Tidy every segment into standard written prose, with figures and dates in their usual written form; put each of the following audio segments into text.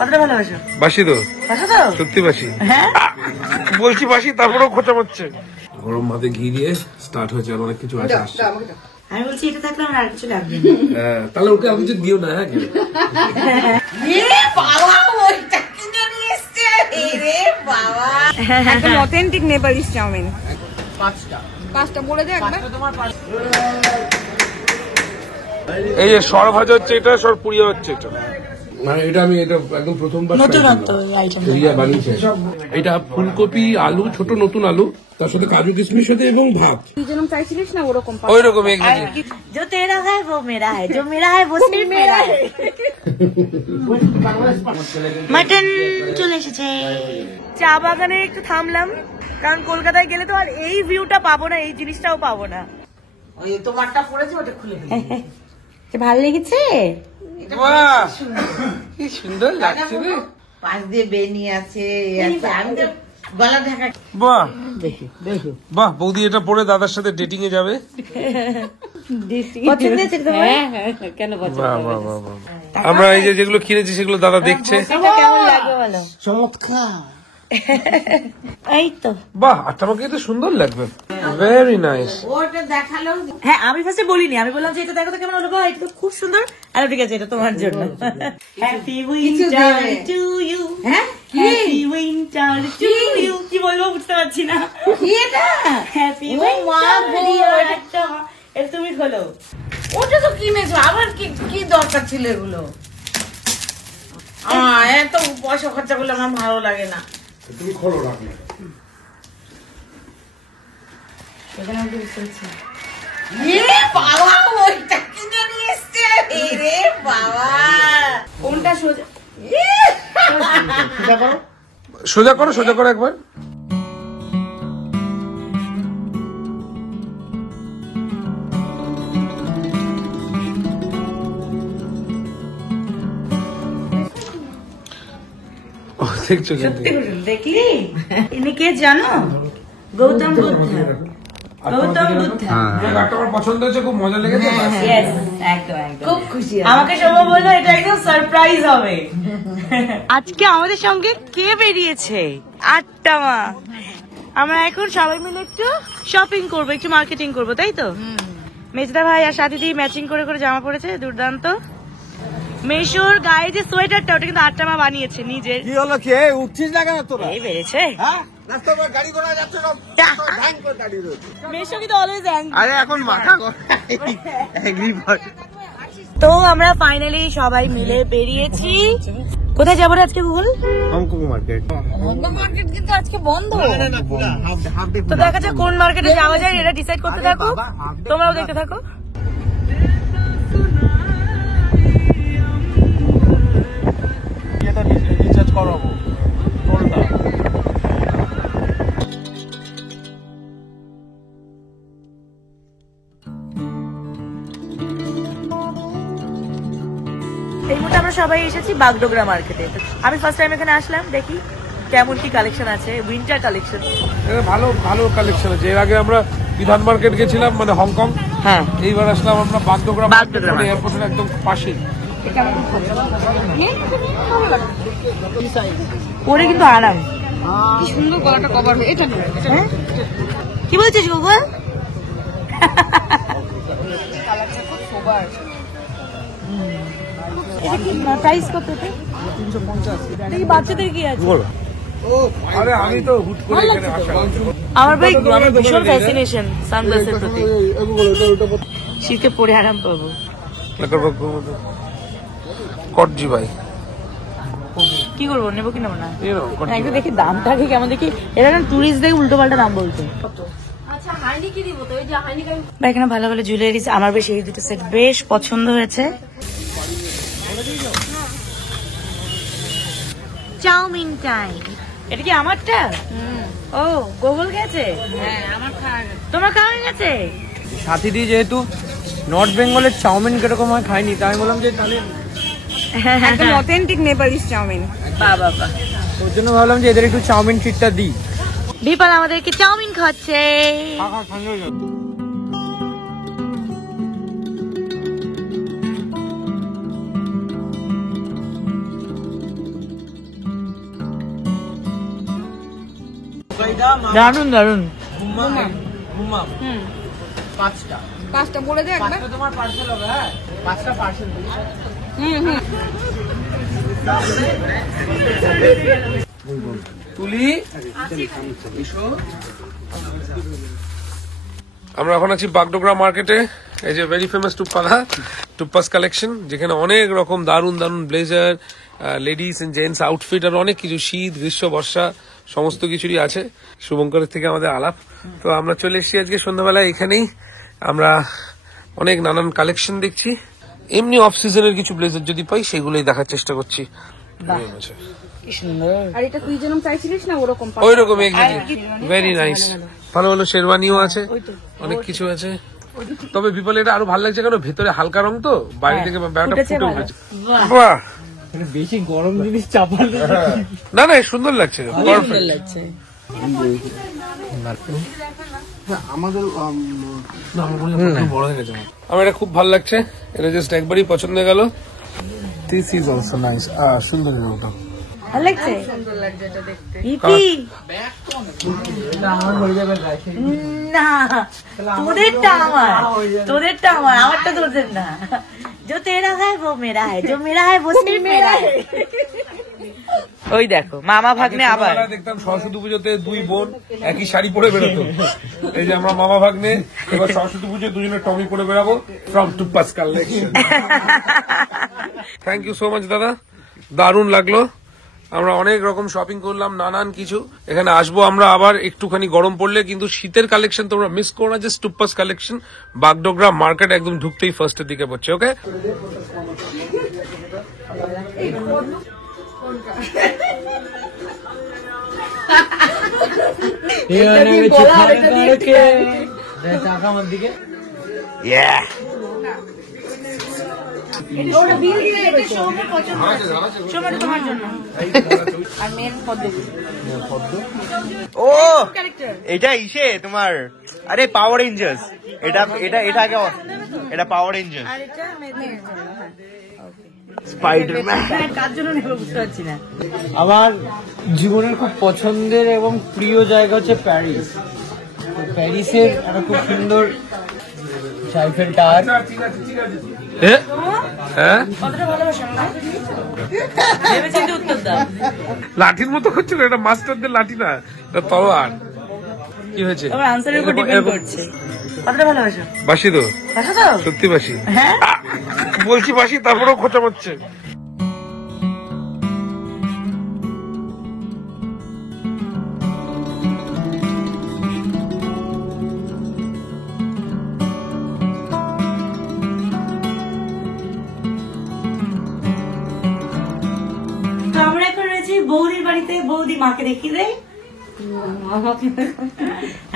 কতটা ভালোবাসো? বাসি তো, বাসো তো, সত্যি বাসি। হ্যাঁ বলছি বাসি, তারপরেও খোঁচা মারছে। গরম ভাতে ঘি দিয়ে স্টার্ট হয়েছে, আর অনেক কিছু আছে। আমি বলছি এটা থাকলে আমার আর কিছু লাগবে না। হ্যাঁ, তাহলে ওকে আমি কিছু দিও না। একদম অথেন্টিক নেপালিস চাউমিন। পাঁচটা বলে দে একবার। এই যে সর ভাজা হচ্ছে, এটা সর পুড়িয়া হচ্ছে, এটা মানে এটা আমি এটা একদম প্রথমবার বানিয়েছি। এটা ফুলকপি, আলু, ছোট নতুন আলু, তার সাথে কাজু কিশমিশ সাথে এবং ভাত। তুই যেরকম চাইছিলিস না ওরকম ওই রকম जो तेरा है वो मेरा है, जो मेरा है वो सिर्फ मेरा है। মাটন চলে এসেছে। চা বাগানে একটু থামলাম, কারণ কলকাতায় গেলে তো আর এই ভিউটা পাবো না, এই জিনিসটাও পাবো না। ওই তোমারটা পড়েছে, ওটা খুলে ভালো লেগেছে। কি সুন্দর লাগছে রে। পাশ দিয়ে বেনি আছে, গলা ঢাকা। বাহ বাহ, বৌদি এটা পরে দাদার সাথে ডেটিং এ যাবে। কেন আমরা এই যে যেগুলো কিনেছি সেগুলো দাদা দেখছে। কেমন লাগে বলো? চমৎকার। এই তো বাহ, আর আমাকে তো সুন্দর লাগবে, ভেরি নাইস। ওটা দেখালো। হ্যাঁ, আমি ফার্স্টে বলিনি, আমি বললাম যে এটা দেখো তো কেমন হলো। ভাই এটা তো খুব সুন্দর। আর ঠিক আছে, এটা তোমার জন্য। Happy winter to you. হ্যাঁ, হ্যাপি উইন্টার টু ইউ। কি বলবো বুঝতে পারছি না। কি এটা? Happy winter. এটা তুমি খোলো। ওটা তো কিনেছো, আবার কি দরকার ছিল এগুলো? এত পয়সা খরচা করলে আমার ভালো লাগে না। তুমি খোলো, রাখো। সোজা করো, সোজা করো একবার। দেখছো দেখলি ইনি কে জানো? গৌতম বুদ্ধ। গৌতম বুদ্ধ আমার পছন্দ হয়েছে, খুব মজা লেগেছে। খুব খুশি, আমাকে সবাই বললো এটা একদম সারপ্রাইজ হবে। আজকে আমাদের সঙ্গে কে বেরিয়েছে? আটটা মা। আমরা এখন সবাই মিলে একটু শপিং করবো, একটু মার্কেটিং করবো, তাই তো? মেজদা ভাই আর সাথী ম্যাচিং করে করে জামা পড়েছে, দুর্দান্ত। মেশোর গায়ে যে সোয়েটারটা, ওটা কিন্তু আটটা মা বানিয়েছে নিজের। কি হলো, কে উঠছিস না কেন তোরা? এই বেড়েছে। গাড়ি ঘোড়া যাচ্ছে সব দাঁড়িয়ে রয়েছে। মেশো কিন্তু অলওয়েজ অ্যাংরি। আরে এখন মাথা তো আমরা ফাইনালি সবাই মিলে বেরিয়েছি। কোথায় যাবো আজকে Google? Hong Kong market. Hong Kong market কিন্তু আজকে বন্ধ। তো দেখা যাক কোন মার্কেটে যাওয়া যায়, এটা ডিসাইড করতে থাকো, তোমরাও দেখতে থাকো। রিচার্জ করাবো টোলটা। এই মুহূর্তে আমরা সবাই এসেছি বাগডোগরা মার্কেটে। আমি ফার্স্ট টাইম এখানে আসলাম, দেখি কেমন কি কালেকশন আছে, উইন্টার কালেকশন। ভালো ভালো কালেকশন আছে। এর আগে আমরা বিধান মার্কেট গেছিলাম, মানে হংকং। হ্যাঁ, এইবার আসলাম আমরা বাগডোগরা মার্কেট, এয়ারপোর্টের একদম পাশে। পরে কিন্তু আরাম। কি সুন্দর গলাটা কভার হয়ে। এটা কি বলছিস গুগল? প্রাইস কত? 350। দেখি বাচ্চাদের কি আছে। আরে আমি তো হুট করে এখানে আসা। আমার ভাই ভীষণ ফ্যাসিনেশন সানগ্লাসের প্রতি। শীতে পরে আরাম পাবো। কটজি ভাই কি করবো, নেবো কি নেবো না? একটু দেখি দামটা কি কেমন, দেখি এরা না টুরিস্ট দেখে উল্টো পাল্টা দাম বলছে। এখানে ভালো ভালো জুয়েলারিজ, আমার বেশ এই দুটো সেট বেশ পছন্দ হয়েছে। Chowmein time. এটা কি আমারটা? ও গুগল গেছে। হ্যাঁ, আমার খাওয়া গেছে। তোমার খাওয়া গেছে? সাথীদি যেহেতু নর্থ বেঙ্গলের চাউমিন কিরকম হয় খাইনি, তাই আমি বললাম যে তাহলে একদম অথেন্টিক নেপালিস চাউমিন। বাহ বাহ বাহ, ওর জন্য ভাবলাম যে এদের একটু চাউমিন ট্রিটটা দিই। বিপাল আমাদেরকে চাউমিন খাচ্ছে। দারুন দারুন। পাঁচটা বলে দে একবার। তোমার পার্সেল হবে, হ্যাঁ 5টা পার্সেল। তুলি আমরা এখন আছি বাগডোগরা মার্কেটে। এই যে ভেরি ফেমাস টুপ্পাস কালেকশন, যেখানে অনেক রকম দারুন দারুন blazer, ladies and gents outfit আর অনেক কিছু শীত গ্রীষ্ম বর্ষা সমস্ত কিছুরই আছে। শুভঙ্করের থেকে আমাদের আলাপ। তো আমরা চলে এসেছি আজকে সন্ধ্যাবেলায় এখানেই। আমরা অনেক নানান কালেকশন দেখছি, এমনি অফ সিজনের কিছু ব্লেজার যদি পাই সেগুলোই দেখার চেষ্টা করছি। কি সুন্দর। আর এটা তুই যেরকম চাইছিলিস না ওরকম ওই রকম ভেরি নাইস। ভালো ভালো শেরওয়ানিও আছে, অনেক কিছু আছে। তবে বিপল এটা আরো ভালো লাগছে, কারণ ভেতরে হালকা রং তো, বাইরে থেকে ব্যাপারটা ফুটে উঠেছে। বাহ, বেশি গরম জিনিস চাপালে না না সুন্দর লাগছে, সুন্দর লাগছে। আমার এটা খুব ভালো লাগছে, এটা জাস্ট একবারই পছন্দ হয়ে গেল। This is also nice. সুন্দর রংটা ভালো লাগছে। সুন্দর লাগছে এটা দেখতে। ইপি না, তোদেরটা আমার, আমারটা তোদের না। जो तेरा है वो मेरा है, जो मेरा है वो सिर्फ मेरा है। ওই দেখো মামা ভাগ্নে আবার দেখতাম সরস্বতী পুজোতে দুই বোন একই শাড়ি পরে বেরোতো। এই যে আমরা মামা ভাগ্নে, এবার সরস্বতী পুজো দুজনে টমি পরে বেরাবো ফ্রম টুপ্পাস collection. Thank you so much দাদা, দারুণ লাগলো। আমরা অনেক রকম শপিং করলাম, নানান কিছু। এখানে আসবো আমরা আবার একটুখানি গরম পড়লে, কিন্তু শীতের কালেকশন তোমরা মিস করো না। যে টুপ্পাস কালেকশন বাগডোগরা মার্কেট একদম ঢুকতেই ফার্স্টের দিকে পড়ছে। ওকে, তোমার জন্য। আর মেন পদ্ম ও এটা ইসে তোমার, আরে পাওয়ার রেঞ্জার্স। এটা এটা এটা আগে, এটা পাওয়ার রেঞ্জার্স। আর এটা মেয়েদের জন্য। স্পাইডারম্যান কার জন্য নেবো বুঝতে পারছি না। আমার জীবনের খুব পছন্দের এবং প্রিয় জায়গা হচ্ছে প্যারিস। তো প্যারিসের একটা খুব সুন্দর সাইফেল টাওয়ার। হ্যাঁ কতটা ভালোবাসা ভেবেছি উত্তর দাও। লাঠির মতো করছিল, এটা মাস্টারদের লাঠি না, এটা তলোয়ার। কি হয়েছে? তোমার আনসারের উপর ডিপেন্ড করছে। কতটা ভালোবাসো? বাসি তো, বাসো তো? সত্যি বাসি। হ্যাঁ বলছি বাসি, তারপরেও খোঁচা মারছে। আমরা এখন রয়েছি বৌদির বাড়িতে। বৌদি মাকে দেখিয়ে দেয়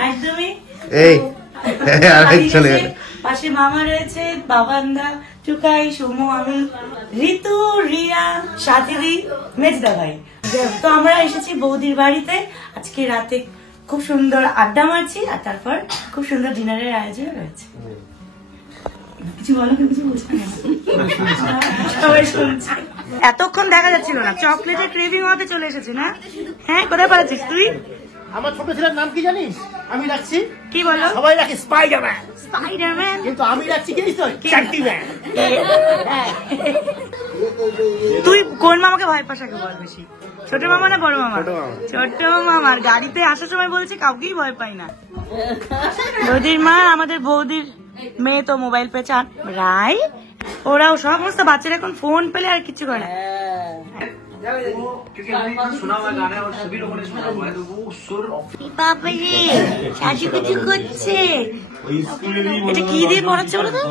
একদমই। পাশে মামা রয়েছে, বাবান্দা, টুকাই, সুমো, আমি, ঋতু, রিয়া, সাথীদি, মেজদা ভাই। তো আমরা এসেছি বৌদির বাড়িতে। আজকে রাতে খুব সুন্দর আড্ডা মারছি, আর তারপর খুব সুন্দর ডিনারের আয়োজন রয়েছে। কিছু বলো, কিছু বলছি না, সবাই শুনছে। এতক্ষণ দেখা যাচ্ছিল না, চকলেটের ক্রেভিং হতে চলে এসেছে না? হ্যাঁ, কোথায় পাচ্ছিস তুই? আমার ছোট ছেলের নাম কি জানিস? আমি রাখছি, কি বলো? সবাই রাখে স্পাইডারম্যান, স্পাইডারম্যান, কিন্তু আমি রাখছি কি জানিস? চান্টিম্যান। তুই কোন মামাকে ভয় পাস আগে বল বেশি? ছোট মামা না বড় মামা? ছোট মামার গাড়িতে আসার সময় বলছে কাউকেই ভয় পাই না। বৌদির মা, আমাদের বৌদির মেয়ে তো মোবাইল পেয়েছে রাই, ওরাও সমস্ত বাচ্চারা এখন ফোন পেলে আর কিছু করে না। সাজুগুজু করছে। এটা কি দিয়ে পড়াচ্ছে বলো তো?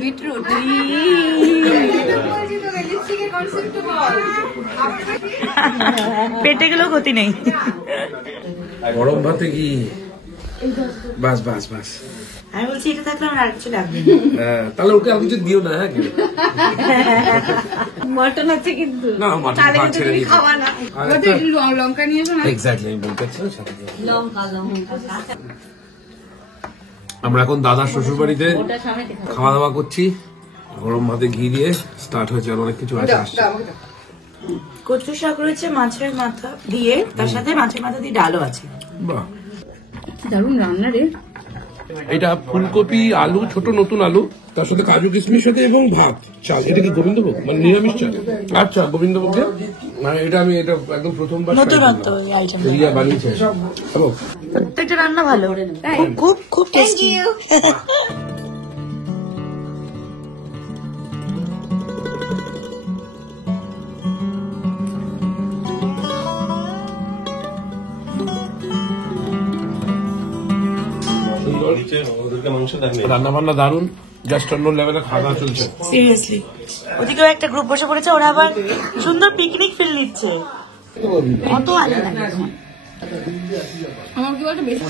বিটরুট। পেটে গেলেও ক্ষতি নেই। গরম ভাতে কি বাস বাস বাস। আমি বলছি এটা থাকলে আমার আর কিছু লাগবে না। তাহলে ওকে আর কিছু দিও না। হ্যাঁ, মটন আছে কিন্তু না, মাটন ভাত ছেড়ে দিই। খাওয়া না। লঙ্কা নিয়ে এসো না। এক্স্যাক্টলি, আমি বলতে চাচ্ছিলাম সাথে লঙ্কা। আমরা এখন দাদার শ্বশুর বাড়িতে খাওয়া দাওয়া করছি। গরম ভাতে ঘি দিয়ে স্টার্ট হয়েছে, আর অনেক কিছু আছে আসছে। কচু শাক রয়েছে মাছের মাথা দিয়ে, তার সাথে মাছের মাথা দিয়ে ডালও আছে। বাহ, দারুণ রান্না রে। এটা ফুলকপি আলু, ছোট নতুন আলু, তার সাথে কাজু কিশমিশ সাথে এবং ভাত চাল। এটা কি গোবিন্দভোগ মানে নিরামিষ চাল? আচ্ছা, গোবিন্দভোগে মানে এটা আমি এটা একদম প্রথমবার রিয়া বানিয়েছে। প্রত্যেকটা রান্না ভালো, খুব খুব খুব টেস্টি। রান্না বান্না দারুন, জাস্ট অন্য লেভেলে খাওয়া চলছে। সিরিয়াসলি, ওদিকেও একটা গ্রুপ বসে পড়েছে, ওরা আবার সুন্দর পিকনিক ফিল নিচ্ছে। কত ভালো লাগে। আমার কি বলতো বেশি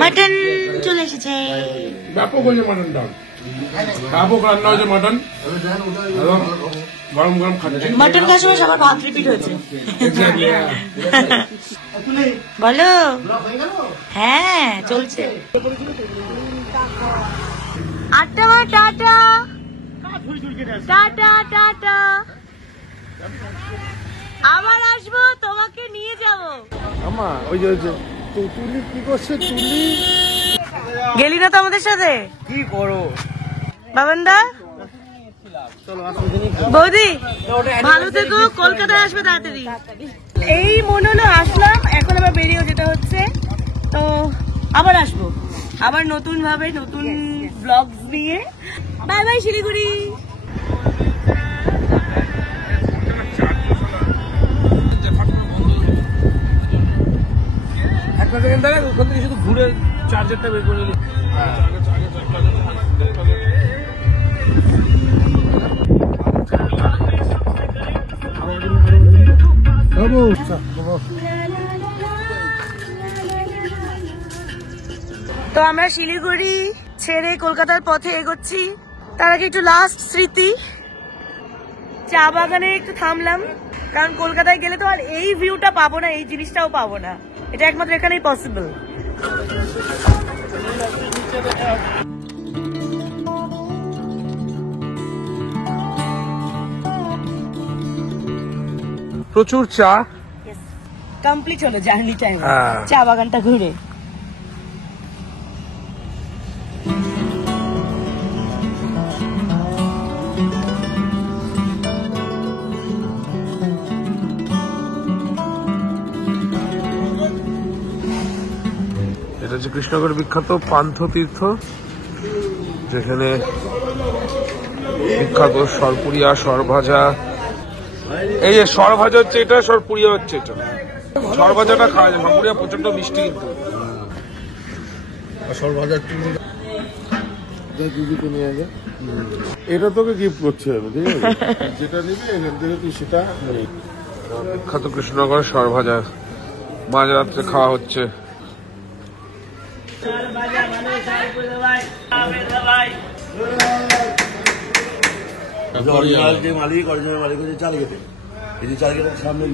মাটন চলে এসেছে। ব্যাপক হয়েছে মাটনটা, ব্যাপক রান্না হয়েছে মাটন, এবং গরম গরম খাচ্ছে। মাটন খাওয়ার সময় সবার ভাত রিপিট হয়েছে। বলো। হ্যাঁ চলছে। আটটা টাটা টাটা টাটা, আবার আসবো, তোমাকে নিয়ে যাবো। ওই যে তুলি কি করছে? তুলি গেলি না তো আমাদের সাথে? কি করো বাবানদা, বৌদি ভালো থেকো, কলকাতায় আসবে তাড়াতাড়ি। এই মনে হলো আসলাম, এখন আবার বেরিয়েও যেতে হচ্ছে, তো আবার আসবো, আবার নতুন ভাবে নতুন ব্লগস নিয়ে। Bye bye Siliguri. একটা সেকেন্ড দাঁড়া, ওখান থেকে শুধু ঘুরে চার্জারটা বের করে নিলি। তো আমরা শিলিগুড়ি ছেড়ে কলকাতার পথে এগোচ্ছি। তার আগে একটু লাস্ট স্মৃতি, চা বাগানে একটু থামলাম, কারণ কলকাতায় গেলে তো আর এই ভিউটা পাবো না, এই জিনিসটাও পাবো না, এটা একমাত্র এখানেই পসিবল। প্রচুর চা, কমপ্লিট হলো জার্নি টাইম, হ্যাঁ। চা বাগানটা ঘুরে। এটা হচ্ছে কৃষ্ণনগরের বিখ্যাত পান্থতীর্থ, যেখানে বিখ্যাত সরপুরিয়া, সরভাজা। এই যে সরভাজা হচ্ছে এটা, সরপুরিয়া হচ্ছে এটা। সরভাজাটা খাওয়া যায়, সরপুরিয়া প্রচন্ড মিষ্টি কিন্তু। সরভাজার নিয়ে যায়, এটা তোকে গিফট করছে হবে, ঠিক আছে? যেটা নিবি এখান থেকে তুই সেটা। বিখ্যাত কৃষ্ণনগরের সরভাজা মাঝরাত্রে খাওয়া হচ্ছে। অরিজিনাল যে মালিক, অরিজিনাল মালিক হচ্ছে চাল গেটে, এই যে চাল গেটের সামনে